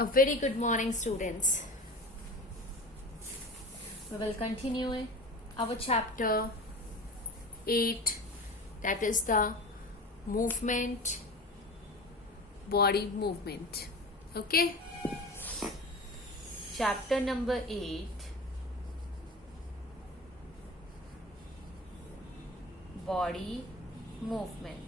A very good morning, students. We will continue our chapter 8, that is the movement, body movement. Okay? Chapter number 8, body movement.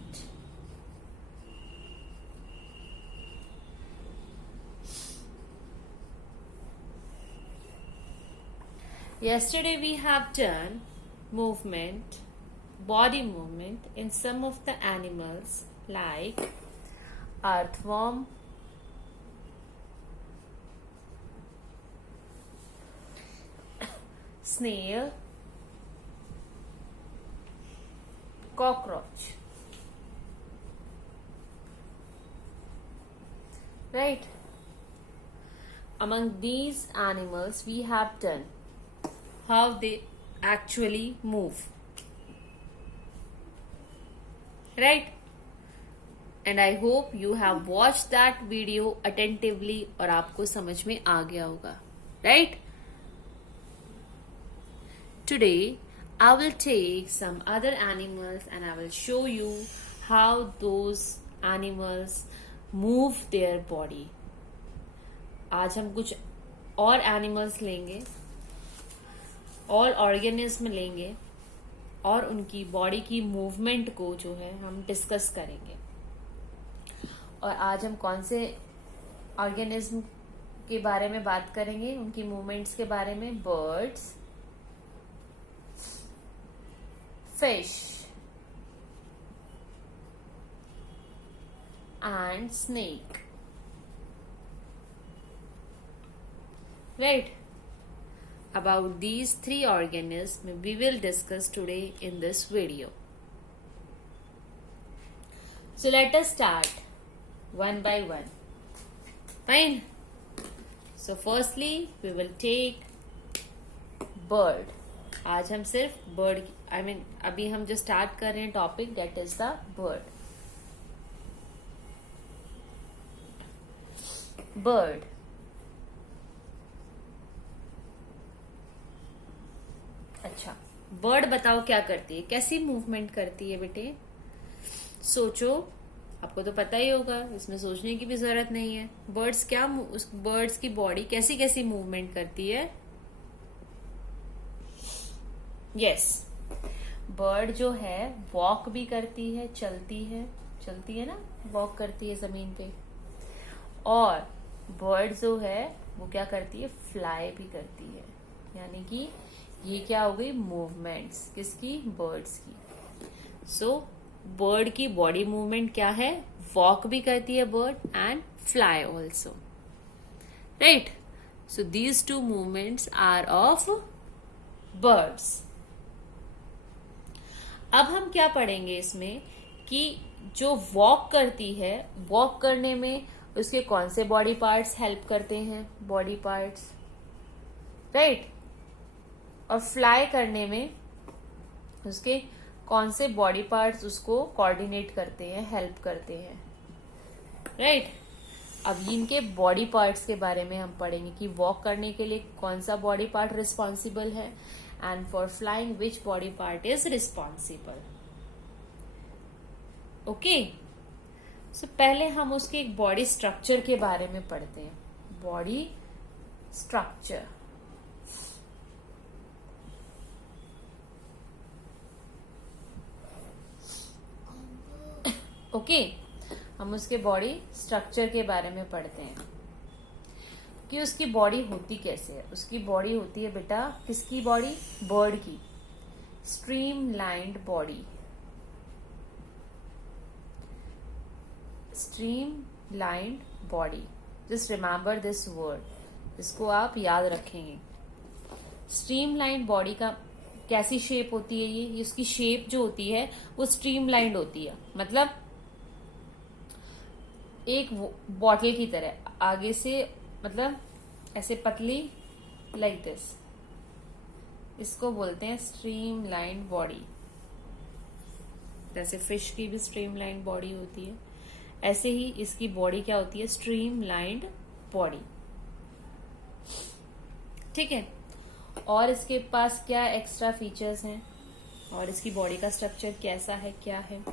Yesterday we have done movement, body movement in some of the animals like earthworm, snail, cockroach. Right? Among these animals we have done how they actually move, right? And I hope you have watched that video attentively और आपको समझ में आ गया होगा, right? Today I will take some other animals and I will show you how those animals move their body. आज हम कुछ और एनिमल्स लेंगे और ऑर्गेनिज्म लेंगे और उनकी बॉडी की मूवमेंट को जो है हम डिस्कस करेंगे। और आज हम कौन से ऑर्गेनिज्म के बारे में बात करेंगे, उनकी मूवमेंट्स के बारे में? Birds, fish and snake, right? About these three organisms we will discuss today in this video. So let us start one by one. Fine. So firstly we will take bird. आज हम सिर्फ bird अभी हम जो start कर रहे हैं topic, that is the bird. Bird. अच्छा, बर्ड बताओ क्या करती है, कैसी मूवमेंट करती है बेटे? सोचो, आपको तो पता ही होगा, इसमें सोचने की भी जरूरत नहीं है। बर्ड्स की बॉडी कैसी कैसी मूवमेंट करती है? यस, बर्ड जो है वॉक भी करती है, चलती है ना, वॉक करती है जमीन पे। और बर्ड जो है वो क्या करती है? फ्लाई भी करती है। यानी कि ये क्या हो गई? मूवमेंट्स किसकी? बर्ड्स की। सो बर्ड की बॉडी मूवमेंट क्या है? वॉक भी करती है bird and fly also, right? So these two movements are of birds. अब हम क्या पढ़ेंगे इसमें कि जो वॉक करती है, वॉक करने में उसके कौन से बॉडी पार्ट्स हेल्प करते हैं? Body parts, right? और फ्लाई करने में उसके कौन से बॉडी पार्ट्स उसको कोऑर्डिनेट करते हैं, हेल्प करते हैं, राइट? अब इनके बॉडी पार्ट्स के बारे में हम पढ़ेंगे कि वॉक करने के लिए कौन सा बॉडी पार्ट रिस्पॉन्सिबल है and for flying which body part is responsible. Okay, so पहले हम उसके एक बॉडी स्ट्रक्चर के बारे में पढ़ते हैं। बॉडी स्ट्रक्चर, ओके, हम उसके बॉडी स्ट्रक्चर के बारे में पढ़ते हैं कि उसकी बॉडी होती कैसे है। उसकी बॉडी होती है बेटा किसकी बॉडी? बर्ड की। Streamlined body, streamlined body, just remember this word, इसको आप याद रखेंगे। स्ट्रीमलाइन्ड बॉडी का कैसी शेप होती है? ये उसकी शेप जो होती है वो स्ट्रीमलाइन्ड होती है, मतलब एक बॉटल की तरह, आगे से मतलब ऐसे पतली, लाइक दिस, इसको बोलते हैं स्ट्रीमलाइन्ड बॉडी। जैसे फिश की भी स्ट्रीमलाइन्ड बॉडी होती है, ऐसे ही इसकी बॉडी क्या होती है? स्ट्रीमलाइन्ड बॉडी। ठीक है, और इसके पास क्या एक्स्ट्रा फीचर्स हैं और इसकी बॉडी का स्ट्रक्चर कैसा है, क्या है।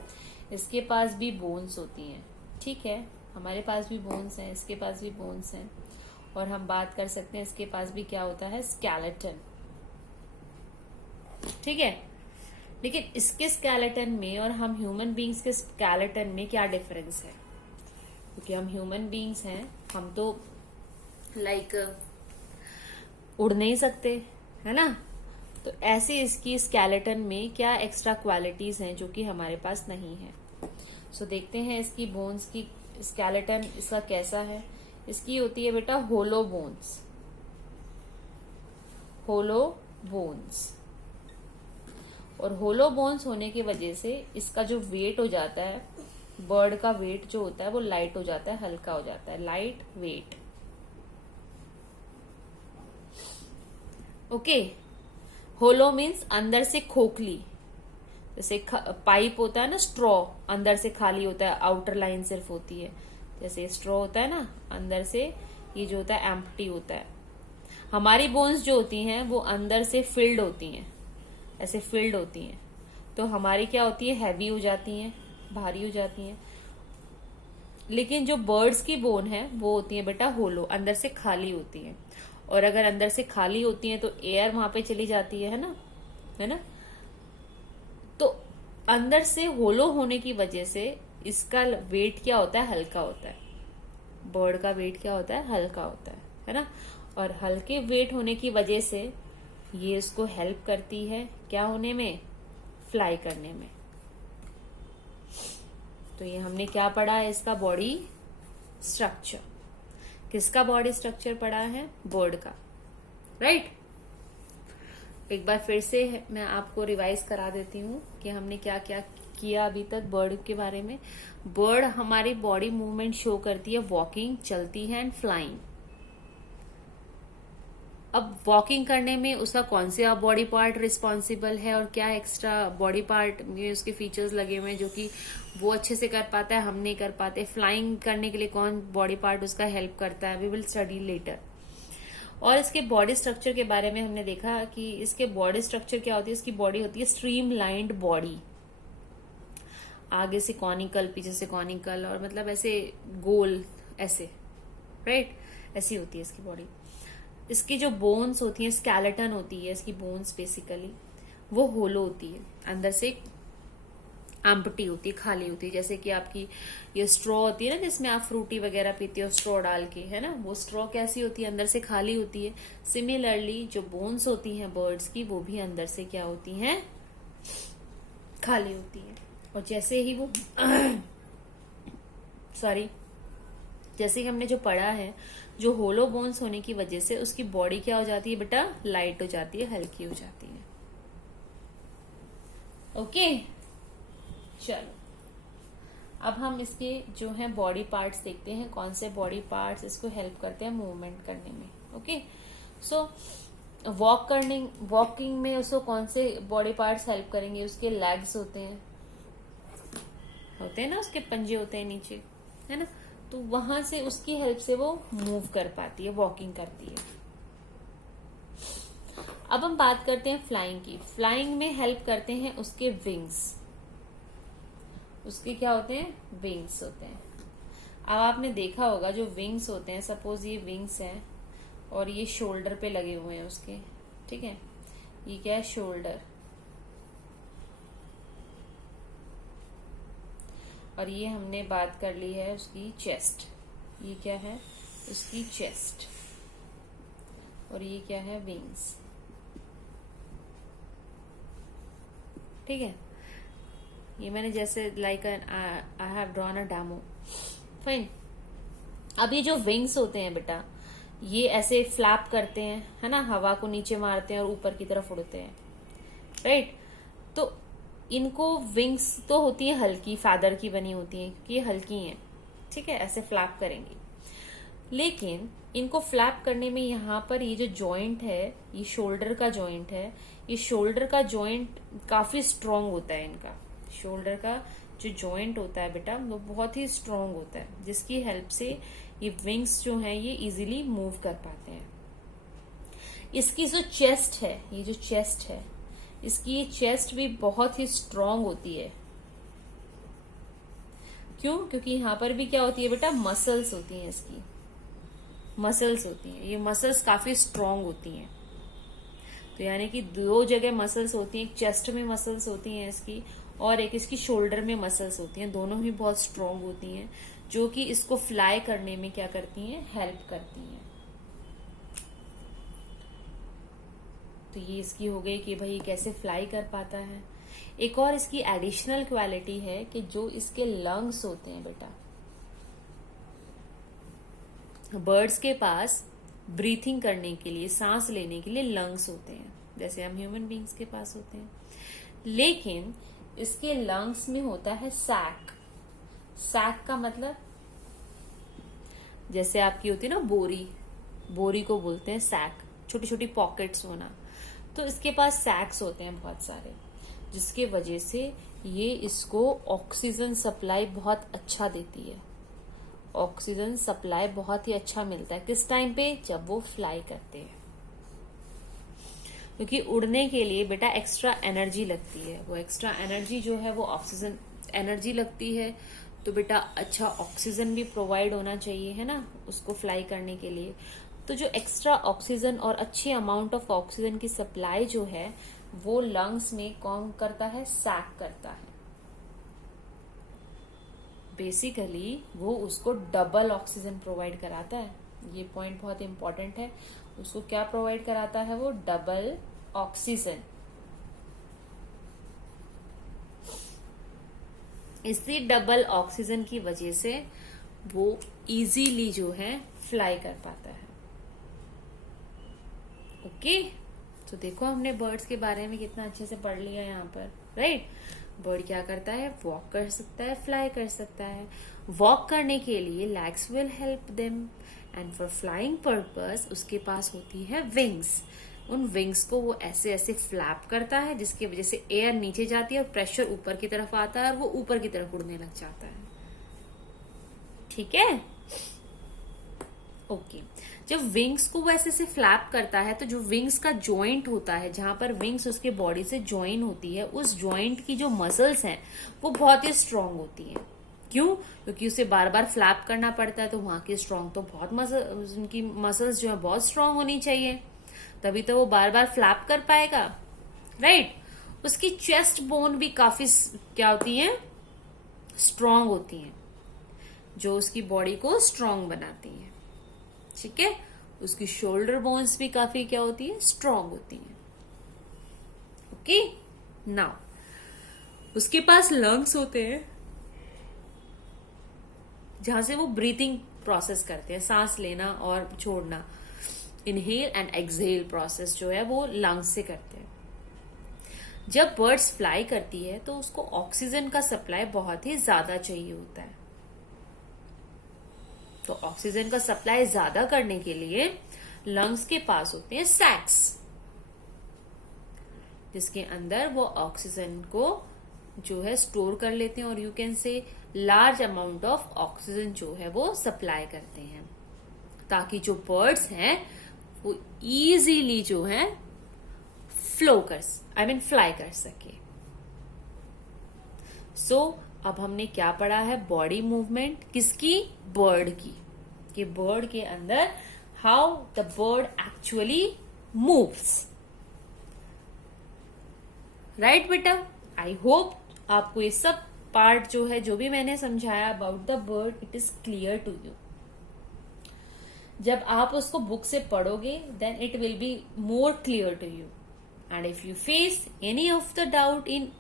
इसके पास भी बोन्स होती हैं। ठीक है, हमारे पास भी बोन्स हैं, इसके पास भी बोन्स हैं, और हम बात कर सकते हैं इसके पास भी क्या होता है, स्केलेटन। ठीक है, लेकिन इसके स्केलेटन में और हम ह्यूमन बीइंग्स के स्केलेटन में क्या डिफरेंस है, क्योंकि हम ह्यूमन बीइंग्स हैं, हम तो लाइक उड़ नहीं सकते, है ना। तो ऐसे इसकी स्केलेटन में क्या एक्स्ट्रा क्वालिटीज हैं जो कि हमारे पास नहीं है। सो देखते हैं इसकी बोन्स की स्केलेटन इसका कैसा है। इसकी होती है बेटा होलो बोन्स, होलो बोन्स। और होलो बोन्स होने की वजह से इसका जो वेट हो जाता है, बर्ड का वेट जो होता है वो लाइट हो जाता है, हल्का हो जाता है, लाइट वेट। ओके, होलो मीन्स अंदर से खोखली, जैसे पाइप होता है ना, स्ट्रॉ अंदर से खाली होता है, आउटर लाइन सिर्फ होती है। जैसे स्ट्रॉ होता है ना, अंदर से ये जो होता है एम्प्टी होता है। हमारी बोन्स जो होती हैं वो अंदर से फिल्ड होती हैं, ऐसे फिल्ड होती हैं। तो हमारी क्या होती है, हैवी हो जाती हैं, भारी हो जाती हैं। लेकिन जो बर्ड्स की बोन है वो होती है बेटा होलो, अंदर से खाली होती है। और अगर अंदर से खाली होती है तो एयर वहां पे चली जाती है ना, है ना। तो अंदर से होलो होने की वजह से इसका वेट क्या होता है, हल्का होता है। बर्ड का वेट क्या होता है, हल्का होता है ना। और हल्के वेट होने की वजह से ये इसको हेल्प करती है क्या होने में, फ्लाई करने में। तो ये हमने क्या पढ़ा है, इसका बॉडी स्ट्रक्चर। किसका बॉडी स्ट्रक्चर पढ़ा है, बर्ड का, राइट। एक बार फिर से मैं आपको रिवाइज करा देती हूँ कि हमने क्या क्या किया अभी तक बर्ड के बारे में। बर्ड हमारी बॉडी मूवमेंट शो करती है, वॉकिंग, चलती है एंड फ्लाइंग। अब वॉकिंग करने में उसका कौन से बॉडी पार्ट रिस्पॉन्सिबल है और क्या एक्स्ट्रा बॉडी पार्ट में उसके फीचर्स लगे हुए हैं जो कि वो अच्छे से कर पाता है, हम नहीं कर पाते। फ्लाइंग करने के लिए कौन बॉडी पार्ट उसका हेल्प करता है, वी विल स्टडी लेटर। और इसके बॉडी स्ट्रक्चर के बारे में हमने देखा कि इसके बॉडी स्ट्रक्चर क्या होती है। इसकी बॉडी होती है स्ट्रीम लाइंड बॉडी, आगे से कॉनिकल, पीछे से कॉनिकल, और मतलब ऐसे गोल, ऐसे, राइट, ऐसी होती है इसकी बॉडी। इसकी जो बोन्स होती हैं, स्केलेटन होती है इसकी बोन्स, बेसिकली वो होलो होती है, अंदर से एम्प्टी होती है, खाली होती है। जैसे कि आपकी ये स्ट्रॉ होती है ना, जिसमें आप फ्रूटी वगैरह पीते हो स्ट्रॉ डाल के, है ना, वो स्ट्रॉ कैसी होती है, अंदर से खाली होती है। सिमिलरली जो बोन्स होती हैं बर्ड्स की, वो भी अंदर से क्या होती हैं, खाली होती है। और जैसे ही वो सॉरी जैसे कि हमने जो पढ़ा है, जो होलो बोन्स होने की वजह से उसकी बॉडी क्या हो जाती है बेटा, लाइट हो जाती है, हल्की हो जाती है। ओके, चलो अब हम इसके जो है बॉडी पार्ट्स देखते हैं, कौन से बॉडी पार्ट्स इसको हेल्प करते हैं मूवमेंट करने में। ओके, सो वॉकिंग में उसको कौन से बॉडी पार्ट्स हेल्प करेंगे, उसके लेग्स होते हैं ना, उसके पंजे होते हैं नीचे, है ना। तो वहां से उसकी हेल्प से वो मूव कर पाती है, वॉकिंग करती है। अब हम बात करते हैं फ्लाइंग की। फ्लाइंग में हेल्प करते हैं उसके विंग्स। उसके क्या होते हैं, विंग्स होते हैं। अब आपने देखा होगा जो विंग्स होते हैं, सपोज ये विंग्स हैं और ये शोल्डर पे लगे हुए हैं उसके, ठीक है। ये क्या है, शोल्डर, और ये हमने बात कर ली है उसकी चेस्ट। ये क्या है, उसकी चेस्ट, और ये क्या है, विंग्स, ठीक है। ये मैंने जैसे like I have drawn a demo, fine. अब ये जो विंग्स होते हैं बेटा, ये ऐसे फ्लैप करते हैं, है ना, हवा को नीचे मारते हैं और ऊपर की तरफ उड़ते हैं, राइट। तो इनको विंग्स तो होती है हल्की, फैदर की बनी होती हैं क्योंकि ये हल्की हैं, ठीक है, ऐसे फ्लैप करेंगी। लेकिन इनको फ्लैप करने में यहाँ पर ये जो जॉइंट है, ये शोल्डर का जॉइंट है, ये शोल्डर का जॉइंट काफी स्ट्रांग होता है। इनका शोल्डर का जो जॉइंट होता है बेटा वो बहुत ही स्ट्रांग होता है, जिसकी हेल्प से ये विंग्स जो हैं ये इजीली मूव कर पाते हैं। इसकी जो चेस्ट है, ये जो चेस्ट है, इसकी ये चेस्ट भी बहुत ही स्ट्रांग होती है। क्यों? क्योंकि यहाँ पर भी क्या होती है बेटा, मसल्स होती हैं, इसकी मसल्स होती हैं। ये मसल्स काफी स्ट्रांग होती हैं। तो यानी कि दो जगह मसल्स होती हैं, एक चेस्ट में मसल्स होती हैं इसकी, और एक इसकी शोल्डर में मसल्स होती हैं। दोनों ही बहुत स्ट्रांग होती हैं, जो कि इसको फ्लाई करने में क्या करती हैं, हेल्प करती हैं। तो ये इसकी हो गई कि भाई कैसे फ्लाई कर पाता है। एक और इसकी एडिशनल क्वालिटी है कि जो इसके लंग्स होते हैं बेटा, बर्ड्स के पास ब्रीथिंग करने के लिए, सांस लेने के लिए लंग्स होते हैं, जैसे हम ह्यूमन बींग्स के पास होते हैं। लेकिन इसके लंग्स में होता है सैक। सैक का मतलब जैसे आपकी होती है ना बोरी, बोरी को बोलते हैं सैक, छोटी छोटी पॉकेट्स होना। तो इसके पास सैक्स होते हैं बहुत सारे, जिसके वजह से ये इसको ऑक्सीजन सप्लाई बहुत अच्छा देती है। ऑक्सीजन सप्लाई बहुत ही अच्छा मिलता है। किस टाइम पे? जब वो फ्लाई करते हैं। क्योंकि उड़ने के लिए बेटा एक्स्ट्रा एनर्जी लगती है। वो एक्स्ट्रा एनर्जी जो है वो ऑक्सीजन एनर्जी लगती है। तो बेटा अच्छा ऑक्सीजन भी प्रोवाइड होना चाहिए, है ना, उसको फ्लाई करने के लिए। तो जो एक्स्ट्रा ऑक्सीजन और अच्छी अमाउंट ऑफ ऑक्सीजन की सप्लाई जो है वो लंग्स में कौन करता है? सैक करता है। बेसिकली वो उसको डबल ऑक्सीजन प्रोवाइड कराता है। ये पॉइंट बहुत इंपॉर्टेंट है। उसको क्या प्रोवाइड कराता है? वो डबल ऑक्सीजन। इसी डबल ऑक्सीजन की वजह से वो इजीली जो है फ्लाई कर पाता है। ओके, तो देखो हमने बर्ड्स के बारे में कितना अच्छे से पढ़ लिया यहाँ पर, राइट। बर्ड क्या करता है? वॉक कर सकता है, फ्लाई कर सकता है। वॉक करने के लिए legs will help them, and for flying purpose उसके पास होती है विंग्स। उन विंग्स को वो ऐसे ऐसे फ्लैप करता है, जिसकी वजह से एयर नीचे जाती है और प्रेशर ऊपर की तरफ आता है और वो ऊपर की तरफ उड़ने लग जाता है। ठीक है, ओके। जब विंग्स को वो ऐसे से फ्लैप करता है तो जो विंग्स का जॉइंट होता है, जहां पर विंग्स उसके बॉडी से ज्वाइन होती है, उस जॉइंट की जो मसल्स हैं वो बहुत ही स्ट्रांग होती हैं। क्यों? क्योंकि उसे बार बार फ्लैप करना पड़ता है, तो वहां की स्ट्रांग तो बहुत उनकी मसल्स जो है बहुत स्ट्रांग होनी चाहिए, तभी तो वो बार बार फ्लैप कर पाएगा, राइट। उसकी चेस्ट बोन भी काफी क्या होती है? स्ट्रांग होती हैं, जो उसकी बॉडी को स्ट्रांग बनाती हैं। ठीक है, उसकी शोल्डर बोन्स भी काफी क्या होती है? स्ट्रांग होती हैं। ओके, नाउ उसके पास लंग्स होते हैं, जहां से वो ब्रीथिंग प्रोसेस करते हैं, सांस लेना और छोड़ना, इनहेल एंड एक्सहेल प्रोसेस जो है वो लंग्स से करते हैं। जब बर्ड्स फ्लाई करती है तो उसको ऑक्सीजन का सप्लाई बहुत ही ज्यादा चाहिए होता है। तो ऑक्सीजन का सप्लाई ज्यादा करने के लिए लंग्स के पास होते हैं सैक्स, जिसके अंदर वो ऑक्सीजन को जो है स्टोर कर लेते हैं, और you can say large amount of oxygen जो है वो सप्लाई करते हैं, ताकि जो बर्ड्स हैं वो इजीली जो है फ्लाई कर सके। सो अब हमने क्या पढ़ा है? बॉडी मूवमेंट किसकी? बर्ड की। कि बर्ड के अंदर how the bird actually moves, right बेटा। आई होप आपको ये सब पार्ट जो है, जो भी मैंने समझाया about the bird, it is clear to you. जब आप उसको बुक से पढ़ोगे then it will be more clear to you, and if you face any of the doubt in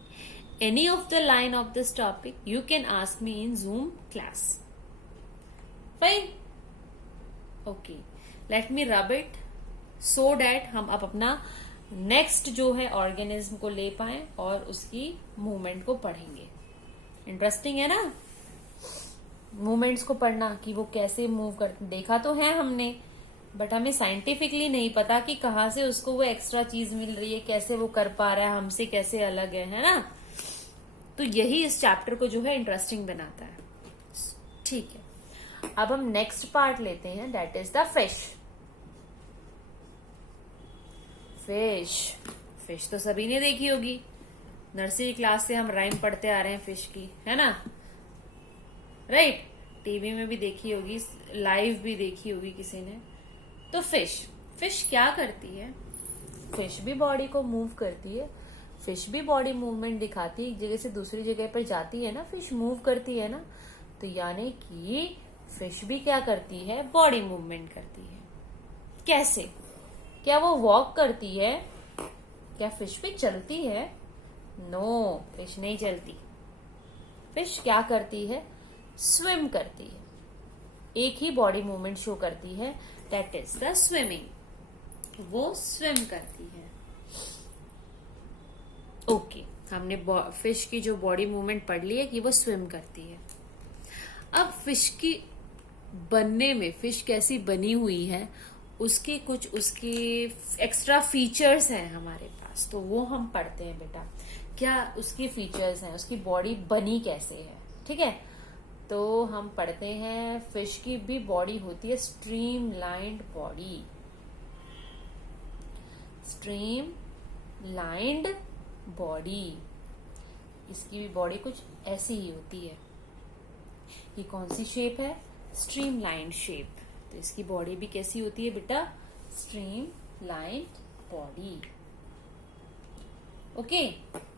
any of the line of this topic, you can ask me in Zoom class. Fine? Okay. Let me rub it so that हम अब अपना next जो है organism को ले पाए और उसकी movement को पढ़ेंगे। Interesting है ना? Movements को पढ़ना कि वो कैसे move करते, देखा तो है हमने, बट हमें साइंटिफिकली नहीं पता कि कहाँ से उसको वो एक्स्ट्रा चीज मिल रही है, कैसे वो कर पा रहा है, हमसे कैसे अलग है ना। तो यही इस चैप्टर को जो है इंटरेस्टिंग बनाता है। ठीक है, अब हम नेक्स्ट पार्ट लेते हैं, that is the fish. Fish तो सभी ने देखी होगी, नर्सरी क्लास से हम राइम पढ़ते आ रहे हैं फिश की, है ना, राइट। टीवी में भी देखी होगी, लाइव भी देखी होगी किसी ने। तो फिश क्या करती है? फिश भी बॉडी को मूव करती है, फिश भी बॉडी मूवमेंट दिखाती है, एक जगह से दूसरी जगह पर जाती है ना, फिश मूव करती है ना। तो यानी कि फिश भी क्या करती है? बॉडी मूवमेंट करती है। कैसे? क्या वो वॉक करती है? क्या फिश भी चलती है? नो, फिश नहीं चलती। फिश क्या करती है? स्विम करती है। एक ही बॉडी मूवमेंट शो करती है, दैट इज द स्विमिंग। वो स्विम करती है। ओके, हमने फिश की जो बॉडी मूवमेंट पढ़ ली है कि वो स्विम करती है। अब फिश की बनने में, फिश कैसी बनी हुई है, उसके कुछ उसके एक्स्ट्रा फीचर्स हैं हमारे पास, तो वो हम पढ़ते हैं बेटा। क्या उसके फीचर्स हैं, उसकी बॉडी बनी कैसे है, ठीक है। तो हम पढ़ते हैं, फिश की भी बॉडी होती है stream lined body. Stream lined body, इसकी भी बॉडी कुछ ऐसी ही होती है। ये कौन सी शेप है? Stream lined shape. तो इसकी बॉडी भी कैसी होती है बेटा? Stream lined body. ओके,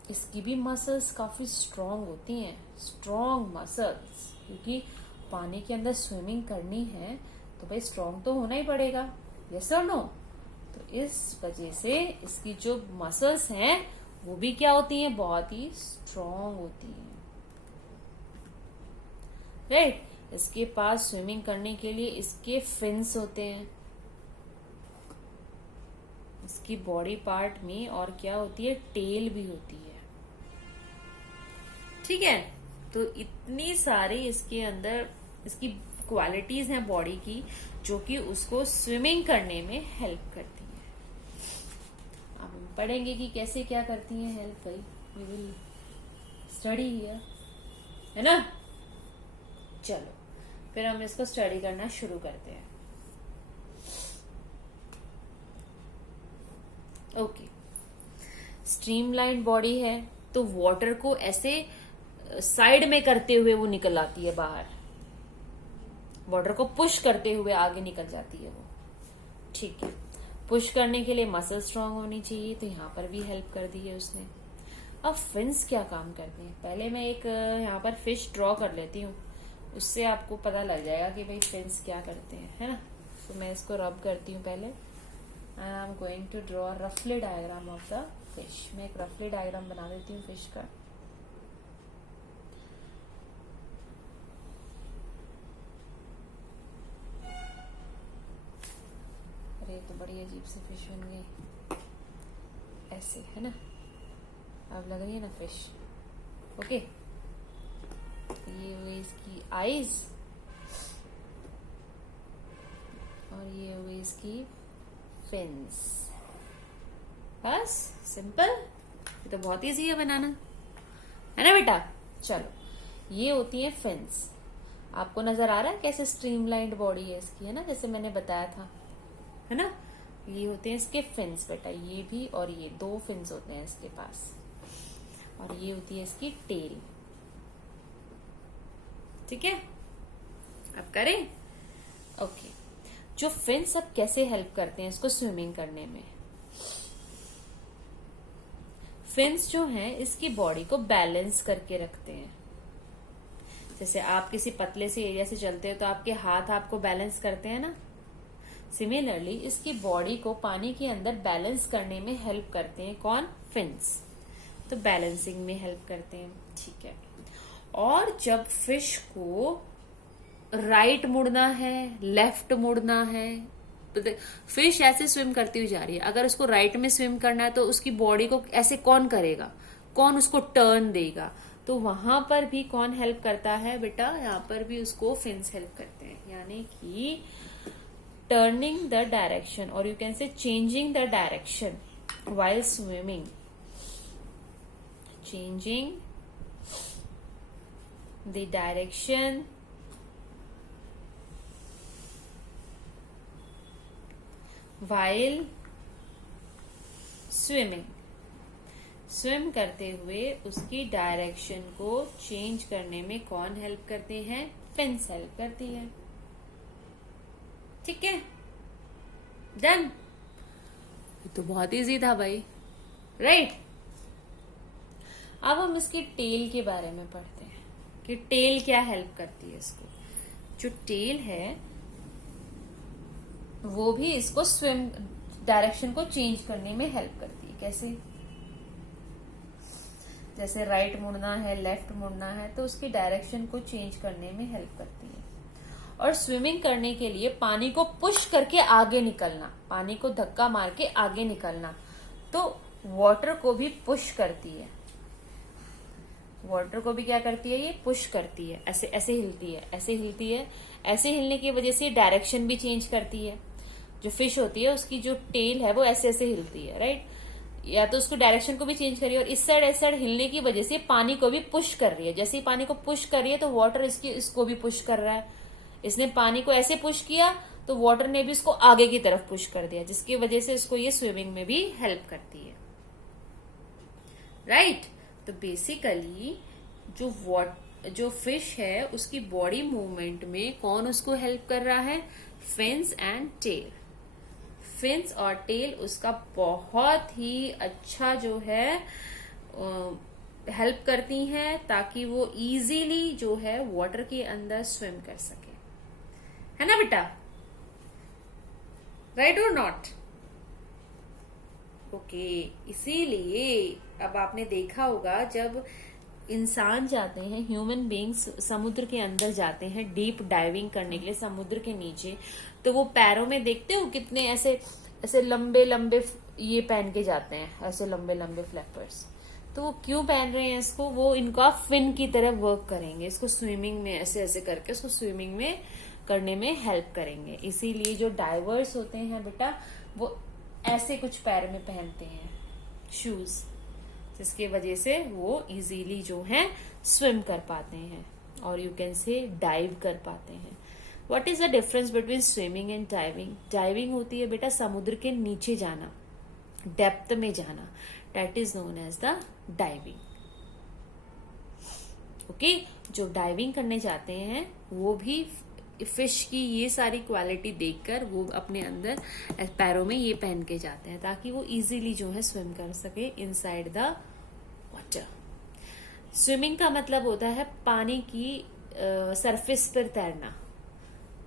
इसकी भी मसल्स काफी स्ट्रॉन्ग होती हैं, स्ट्रॉन्ग मसल्स, क्योंकि पानी के अंदर स्विमिंग करनी है तो भाई स्ट्रॉन्ग तो होना ही पड़ेगा, यस और नो। तो इस वजह से इसकी जो मसल्स हैं वो भी क्या होती हैं? बहुत ही स्ट्रॉन्ग होती हैं, राइट। इसके पास स्विमिंग करने के लिए इसके फिन्स होते हैं, इसकी बॉडी पार्ट में, और क्या होती है? टेल भी होती है, ठीक है। तो इतनी सारी इसके अंदर इसकी क्वालिटीज हैं बॉडी की, जो कि उसको स्विमिंग करने में हेल्प करती है। अब हम पढ़ेंगे कि कैसे क्या करती हैं हेल्प, भाई वी विल स्टडी हियर, है ना। चलो फिर हम इसको स्टडी करना शुरू करते हैं। ओके, स्ट्रीमलाइन बॉडी है तो वाटर को ऐसे साइड में करते हुए वो निकल आती है बाहर, वाटर को पुश करते हुए आगे निकल जाती है वो, ठीक है। पुश करने के लिए मसल स्ट्रांग होनी चाहिए, तो यहाँ पर भी हेल्प कर दी है उसने। अब फिन्स क्या काम करते हैं? पहले मैं एक यहाँ पर फिश ड्रॉ कर लेती हूँ, उससे आपको पता लग जाएगा कि भाई फिन्स क्या करते हैं, है ना। तो मैं इसको रब करती हूँ पहले। I am going to draw रफली डायग्राम ऑफ द फिश। मैं एक रफली डायग्राम बना देती हूँ फिश का। अरे तो बड़ी अजीब सी फिश बन गई, ऐसे, है ना। अब लग रही है ना फिश, ओके। ये हुई इसकी आईज, और ये हुई इसकी फिन्स। बस सिंपल, ये तो बहुत इजी है बनाना, है ना बेटा। चलो, ये होती है फिन्स। आपको नजर आ रहा है कैसे स्ट्रीमलाइंड बॉडी है इसकी, है ना, जैसे मैंने बताया था, है ना। ये होते हैं इसके फिन्स बेटा, ये भी और ये दो फिन्स होते हैं इसके पास, और ये होती है इसकी टेल, ठीक है। अब करें, ओके। जो फिन्स अब कैसे हेल्प करते हैं इसको स्विमिंग करने में? फिन्स जो हैं इसकी बॉडी को बैलेंस करके रखते हैं। जैसे आप किसी पतले से एरिया से चलते हो तो आपके हाथ आपको बैलेंस करते हैं ना, सिमिलरली इसकी बॉडी को पानी के अंदर बैलेंस करने में हेल्प करते हैं कौन? फिन्स। तो बैलेंसिंग में हेल्प करते हैं, ठीक है। और जब फिश को राइट मुड़ना है, लेफ्ट मुड़ना है, फिश ऐसे स्विम करती हुई जा रही है, अगर उसको राइट में स्विम करना है तो उसकी बॉडी को ऐसे कौन करेगा? कौन उसको टर्न देगा? तो वहां पर भी कौन हेल्प करता है बेटा? यहाँ पर भी उसको फिन्स हेल्प करते हैं, यानी कि टर्निंग द डायरेक्शन, और you can say changing the direction while swimming, changing the direction while swimming, swim करते हुए उसकी डायरेक्शन को चेंज करने में कौन हेल्प करते हैं? फिन्स हेल्प करती है। ठीक है, डन। तो बहुत इजी था भाई, राइट। अब हम इसकी टेल के बारे में पढ़ते हैं कि टेल क्या हेल्प करती है इसको। जो टेल है वो भी इसको स्विम डायरेक्शन को चेंज करने में हेल्प करती है। कैसे? जैसे राइट मुड़ना है, लेफ्ट मुड़ना है, तो उसकी डायरेक्शन को चेंज करने में हेल्प करती है। और स्विमिंग करने के लिए पानी को पुश करके आगे निकलना, पानी को धक्का मार के आगे निकलना, तो वाटर को भी पुश करती है। वाटर को भी क्या करती है? ये पुश करती है। ऐसे ऐसे हिलती है, ऐसे हिलती है। ऐसे हिलने की वजह से डायरेक्शन भी चेंज करती है। जो फिश होती है उसकी जो टेल है वो ऐसे ऐसे हिलती है, राइट। या तो उसको डायरेक्शन को भी चेंज कर रही है, और इस साइड हिलने की वजह से पानी को भी पुश कर रही है। जैसे ही पानी को पुश कर रही है तो वाटर इसको भी पुश कर रहा है। इसने पानी को ऐसे पुश किया तो वाटर ने भी इसको आगे की तरफ पुश कर दिया, जिसकी वजह से इसको ये स्विमिंग में भी हेल्प करती है, राइट। तो बेसिकली जो फिश है उसकी बॉडी मूवमेंट में कौन उसको हेल्प कर रहा है? Fins and tail. फिन्स और टेल उसका बहुत ही अच्छा जो है हेल्प करती हैं, ताकि वो इजीली जो है वाटर के अंदर स्विम कर सके, है ना बेटा? राइट और नॉट? ओके। इसीलिए अब आपने देखा होगा जब इंसान जाते हैं, ह्यूमन बीइंग्स समुद्र के अंदर जाते हैं डीप डाइविंग करने के लिए समुद्र के नीचे, तो वो पैरों में देखते हो कितने ऐसे ऐसे लंबे लंबे ये पहन के जाते हैं, ऐसे लंबे लंबे फ्लैपर्स। तो वो क्यों पहन रहे हैं इसको? वो इनका फिन की तरह वर्क करेंगे, इसको स्विमिंग में ऐसे ऐसे करके उसको स्विमिंग में करने में हेल्प करेंगे। इसीलिए जो डाइवर्स होते हैं बेटा वो ऐसे कुछ पैर में पहनते हैं शूज, जिसकी वजह से वो इजीली जो है स्विम कर पाते हैं और यू कैन से डाइव कर पाते हैं। What is the difference between swimming and diving? Diving होती है बेटा समुद्र के नीचे जाना, डेप्थ में जाना, that is known as the diving. Okay. जो डाइविंग करने जाते हैं वो भी फिश की ये सारी क्वालिटी देखकर वो अपने अंदर पैरों में ये पहन के जाते हैं, ताकि वो इजीली जो है स्विम कर सके इनसाइड द वाटर। स्विमिंग का मतलब होता है पानी की सरफेस पर तैरना,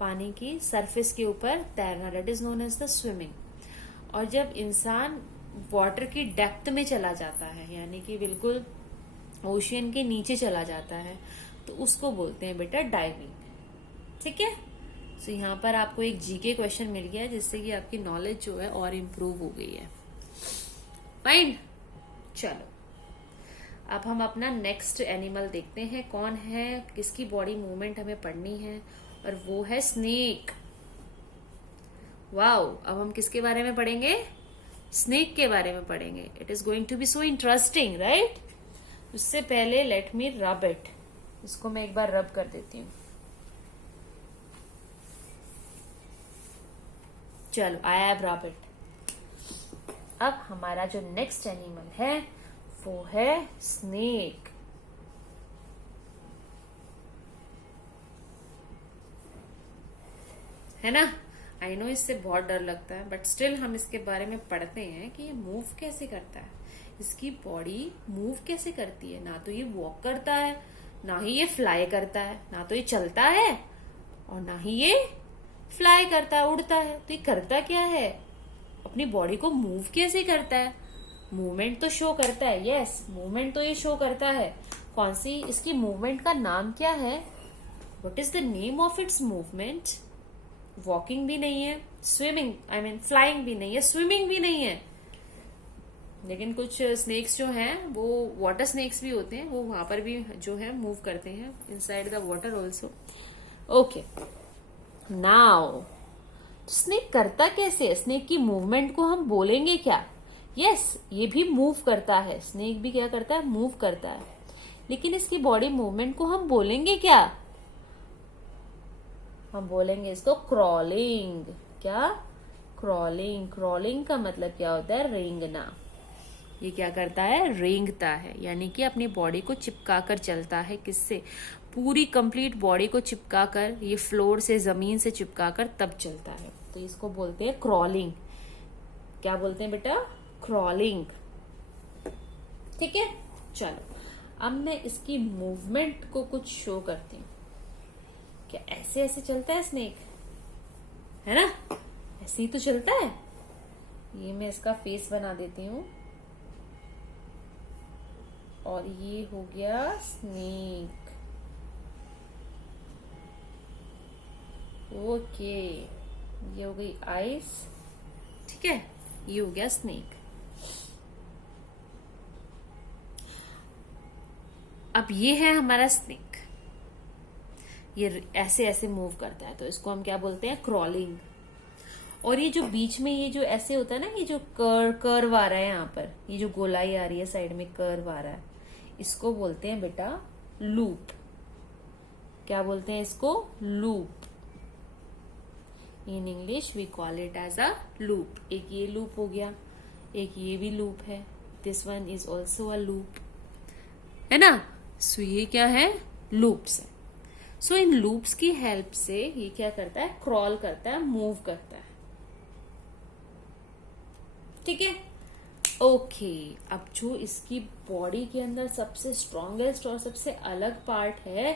पानी की सरफेस के ऊपर तैरना, that is known as the swimming. और जब इंसान वाटर की डेप्थ में चला जाता है, यानी कि बिल्कुल ओशियन के नीचे चला जाता है, तो उसको बोलते हैं बेटा डाइविंग। ठीक है। तो यहाँ पर आपको एक जीके क्वेश्चन मिल गया, जिससे कि आपकी नॉलेज जो है और इम्प्रूव हो गई है। फाइन। चलो अब हम अपना नेक्स्ट एनिमल देखते हैं कौन है, किसकी बॉडी मूवमेंट हमें पढ़नी है, और वो है स्नेक। वाओ। अब हम किसके बारे में पढ़ेंगे? स्नेक के बारे में पढ़ेंगे। It is going to be so interesting, right. उससे पहले लेट मी रब इट। इसको मैं एक बार रब कर देती हूँ। चलो, आई हैव रब इट। अब हमारा जो नेक्स्ट एनिमल है वो है स्नेक। है ना? आई नो इससे बहुत डर लगता है, बट स्टिल हम इसके बारे में पढ़ते हैं कि ये मूव कैसे करता है, इसकी बॉडी मूव कैसे करती है। ना तो ये वॉक करता है, ना ही ये फ्लाई करता है, ना तो ये चलता है और ना ही ये फ्लाई करता है, उड़ता है। तो ये करता क्या है? अपनी बॉडी को मूव कैसे करता है? मूवमेंट तो शो करता है। यस, मूवमेंट तो ये शो करता है। कौन सी इसकी मूवमेंट का नाम क्या है? What is the name of its movement? Walking भी नहीं है, स्विमिंग आई मीन फ्लाइंग भी नहीं है, स्विमिंग भी नहीं है। लेकिन कुछ स्नेक्स जो हैं वो वाटर स्नेक्स भी होते हैं, वो वहां पर भी जो है मूव करते हैं inside the water also. Okay, now snake करता कैसे? स्नेक की मूवमेंट को हम बोलेंगे क्या? यस, ये भी मूव करता है। स्नेक भी क्या करता है? मूव करता है। लेकिन इसकी बॉडी मूवमेंट को हम बोलेंगे क्या? हम बोलेंगे इसको क्रॉलिंग। क्या? क्रॉलिंग। क्रॉलिंग का मतलब क्या होता है? रेंगना। ये क्या करता है? रेंगता है, यानी कि अपनी बॉडी को चिपका कर चलता है। किससे? पूरी कंप्लीट बॉडी को चिपका कर, ये फ्लोर से, जमीन से चिपका कर तब चलता है। तो इसको बोलते हैं क्रॉलिंग। क्या बोलते हैं बेटा? क्रॉलिंग। ठीक है, चलो अब मैं इसकी मूवमेंट को कुछ शो करती हूँ। क्या ऐसे ऐसे चलता है स्नेक? है ना, ऐसे ही तो चलता है। ये मैं इसका फेस बना देती हूँ और ये हो गया स्नेक। ओके, ये हो गई आइस। ठीक है, ये हो गया स्नेक। अब ये है हमारा स्नेक। ये ऐसे ऐसे मूव करता है, तो इसको हम क्या बोलते हैं? क्रॉलिंग। और ये जो बीच में ये जो ऐसे होता है ना, ये जो कर्व आ रहा है यहाँ पर, ये जो गोलाई आ रही है साइड में, कर्व आ रहा है, इसको बोलते हैं बेटा लूप। क्या बोलते हैं इसको? Loop. In English we call it as a loop. एक ये लूप हो गया, एक ये भी लूप है। This one is also a loop, है ना। सो ये क्या है? लूप्स है। सो इन लूप्स की हेल्प से ये क्या करता है? क्रॉल करता है, मूव करता है। ठीक है, ओके। अब जो इसकी बॉडी के अंदर सबसे स्ट्रॉन्गेस्ट और सबसे अलग पार्ट है,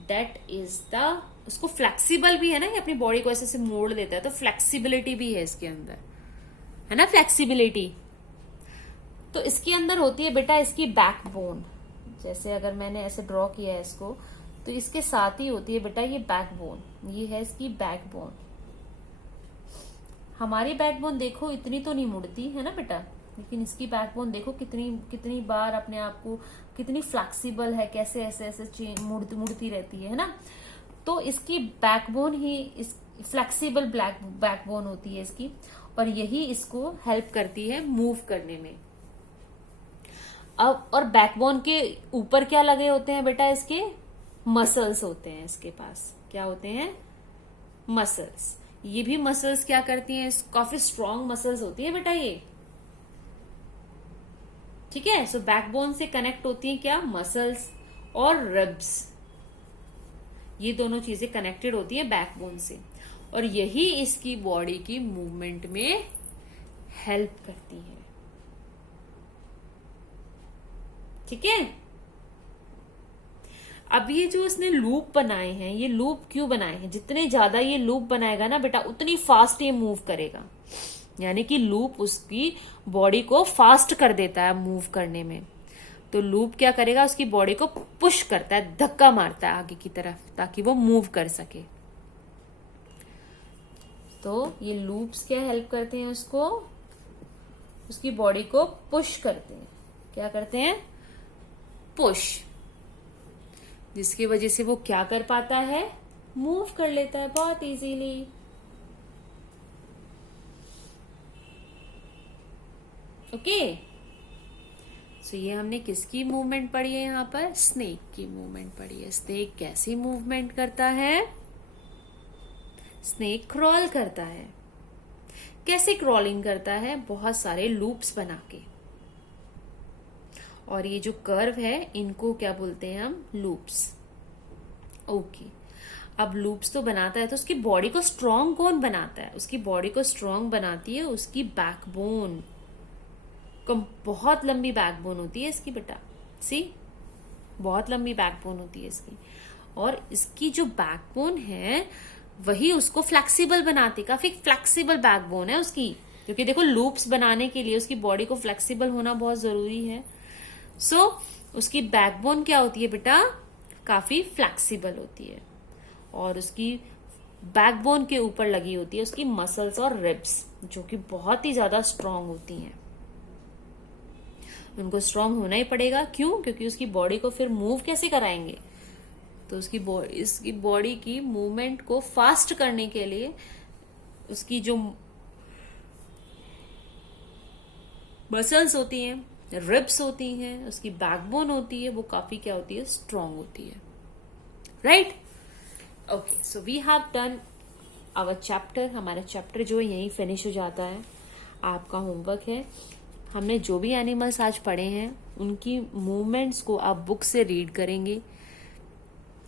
दैट इज द, उसको फ्लेक्सिबल भी है ना, ये अपनी बॉडी को ऐसे ऐसे मोड़ देता है, तो फ्लेक्सिबिलिटी भी है इसके अंदर, है ना, फ्लेक्सिबिलिटी। तो इसके अंदर होती है बेटा इसकी बैकबोन। जैसे अगर मैंने ऐसे ड्रॉ किया है इसको, तो इसके साथ ही होती है बेटा ये बैकबोन। ये है इसकी बैकबोन। हमारी बैकबोन देखो इतनी तो नहीं मुड़ती है ना बेटा, लेकिन इसकी बैकबोन देखो कितनी कितनी बार अपने आप को, कितनी फ्लेक्सिबल है, कैसे ऐसे ऐसे मुड़ती रहती है ना। तो इसकी बैकबोन ही इस फ्लेक्सिबल बैकबोन होती है इसकी, और यही इसको हेल्प करती है मूव करने में। अब और बैकबोन के ऊपर क्या लगे होते हैं बेटा? इसके मसल्स होते हैं इसके पास। क्या होते हैं? मसल्स। ये भी मसल्स क्या करती हैं? काफी स्ट्रॉन्ग मसल्स होती है बेटा ये। ठीक है, सो बैकबोन से कनेक्ट होती हैं क्या? मसल्स और रिब्स। ये दोनों चीजें कनेक्टेड होती है बैकबोन से, और यही इसकी बॉडी की मूवमेंट में हेल्प करती है। ठीक है, अब ये जो इसने लूप बनाए हैं, ये लूप क्यों बनाए हैं? जितने ज्यादा ये लूप बनाएगा ना बेटा, उतनी फास्ट ये मूव करेगा। यानी कि लूप उसकी बॉडी को फास्ट कर देता है मूव करने में। तो लूप क्या करेगा? उसकी बॉडी को पुश करता है, धक्का मारता है आगे की तरफ, ताकि वो मूव कर सके। तो ये लूप्स क्या हेल्प करते हैं उसको? उसकी बॉडी को पुश करते हैं। क्या करते हैं? पुश। जिसकी वजह से वो क्या कर पाता है? मूव कर लेता है बहुत इजीली। ओके, सो ये हमने किसकी मूवमेंट पढ़ी है? यहाँ पर स्नेक की मूवमेंट पढ़ी है। स्नेक कैसी मूवमेंट करता है? स्नेक क्रॉल करता है। कैसे क्रॉलिंग करता है? बहुत सारे लूप्स बना के। और ये जो कर्व है, इनको क्या बोलते हैं हम? लूप्स। ओके, अब लूप्स तो बनाता है, तो उसकी बॉडी को स्ट्रॉन्ग कौन बनाता है? उसकी बॉडी को स्ट्रॉन्ग बनाती है उसकी बैकबोन। बहुत लंबी बैकबोन होती है इसकी बेटा। सी, बहुत लंबी बैकबोन होती है इसकी, और इसकी जो बैकबोन है वही उसको फ्लेक्सिबल बनाती है। काफी फ्लेक्सिबल बैकबोन है उसकी, क्योंकि देखो लूप्स बनाने के लिए उसकी बॉडी को फ्लेक्सिबल होना बहुत जरूरी है। सो उसकी बैकबोन क्या होती है बेटा? काफी फ्लेक्सिबल होती है, और उसकी बैकबोन के ऊपर लगी होती है उसकी मसल्स और रिब्स, जो कि बहुत ही ज्यादा स्ट्रांग होती हैं। उनको स्ट्रांग होना ही पड़ेगा। क्यों? क्योंकि उसकी बॉडी को फिर मूव कैसे कराएंगे? तो इसकी बॉडी की मूवमेंट को फास्ट करने के लिए उसकी जो मसल्स होती हैं रिब्स होती हैं, उसकी बैकबोन होती है, वो काफी क्या होती है, स्ट्रांग होती है, right. Okay, so we have done our chapter. हमारा चैप्टर जो है यहीं फिनिश हो जाता है। आपका होमवर्क है, हमने जो भी एनिमल्स आज पढ़े हैं उनकी मूवमेंट्स को आप बुक से रीड करेंगे,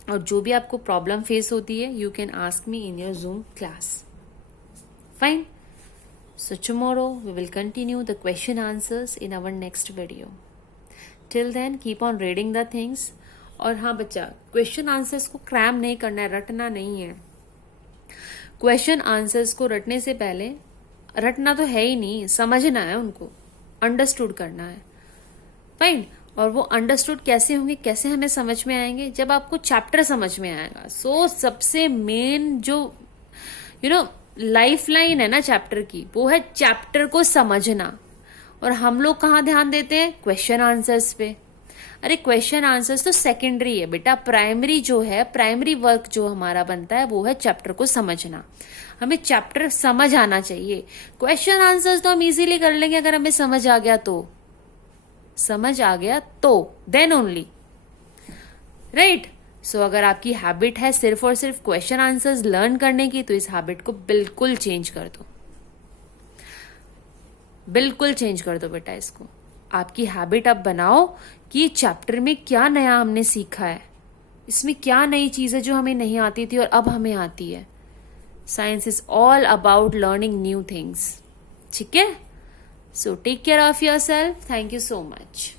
और जो भी आपको प्रॉब्लम फेस होती है you can ask me in your zoom class. Fine. So tomorrow we will continue the question answers in our next video. Till then keep on reading the things. और हाँ बच्चा, क्वेश्चन आंसर्स को cram नहीं करना है, रटना नहीं है। क्वेश्चन आंसर्स को रटने से पहले, रटना तो है ही नहीं, समझना है उनको, अंडरस्टूड करना है। फाइन। और वो अंडरस्टूड कैसे होंगे, कैसे हमें समझ में आएंगे, जब आपको चैप्टर समझ में आएगा। सो सबसे मेन जो लाइफ लाइन है ना चैप्टर की, वो है चैप्टर को समझना। और हम लोग कहाँ ध्यान देते हैं, क्वेश्चन आंसर्स पे। अरे क्वेश्चन आंसर्स तो सेकेंडरी है बेटा, प्राइमरी जो है, प्राइमरी वर्क जो हमारा बनता है वो है चैप्टर को समझना। हमें चैप्टर समझ आना चाहिए। क्वेश्चन आंसर्स तो हम इजीली कर लेंगे अगर हमें समझ आ गया तो, समझ आ गया तो, देन ओनली, राइट। सो अगर आपकी हैबिट है सिर्फ और सिर्फ क्वेश्चन आंसर्स लर्न करने की, तो इस हैबिट को बिल्कुल चेंज कर दो, बिल्कुल चेंज कर दो बेटा इसको। आपकी हैबिट अब बनाओ कि चैप्टर में क्या नया हमने सीखा है, इसमें क्या नई चीज है जो हमें नहीं आती थी और अब हमें आती है। Science is all about learning new things, ठीक है। So take care of your self. Thank you so much.